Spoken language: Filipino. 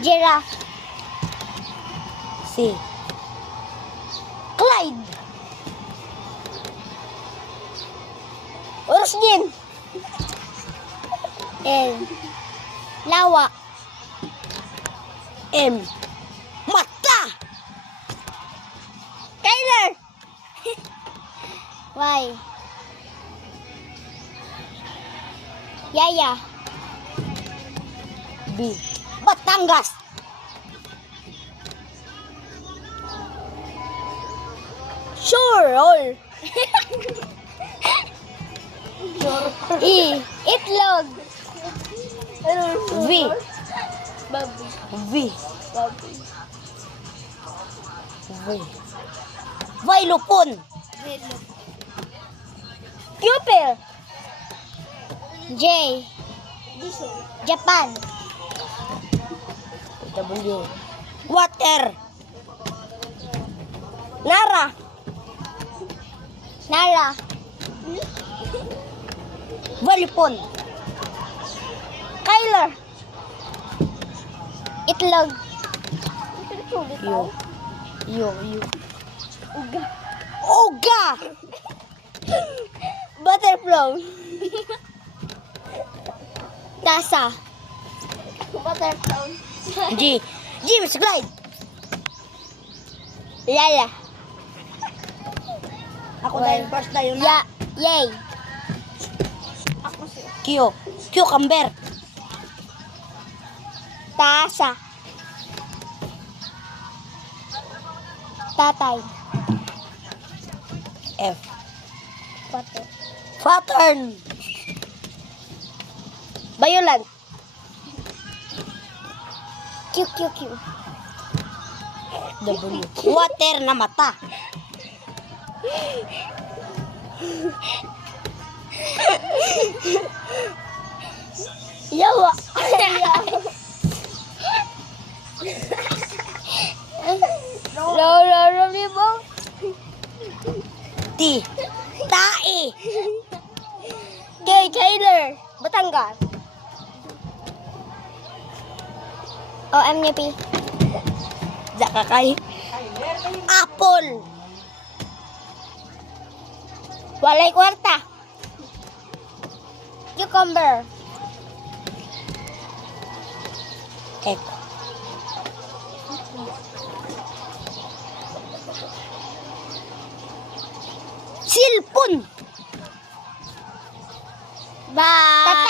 Giraffe. C. Clyde. Oras din. L. Lawa. M. Mata. Kyler. Y. Yaya. B. Batangas. Sure. All. E. Itlog. V. Babi. V. Babi. V. Vailupon. Pupil. J. Japan. W. Water. Nara. Nara. Valipon. Kyler. Itlog. U. Uga. Oga. Butterfly. Tasa. Butterfly. G. James Clyde. Lala. Ako dahil first na yun. Yay. Q. Cucumber. Tasa. Tatay. F. Butter. Pattern. Violet. Q. W. Water na mata. Yawa. Libo. T. Tae. Kyler. Batangas. M niya P. Zakakay. Apple. Walay kwarta. Cucumber. F. Silpon. Tatay.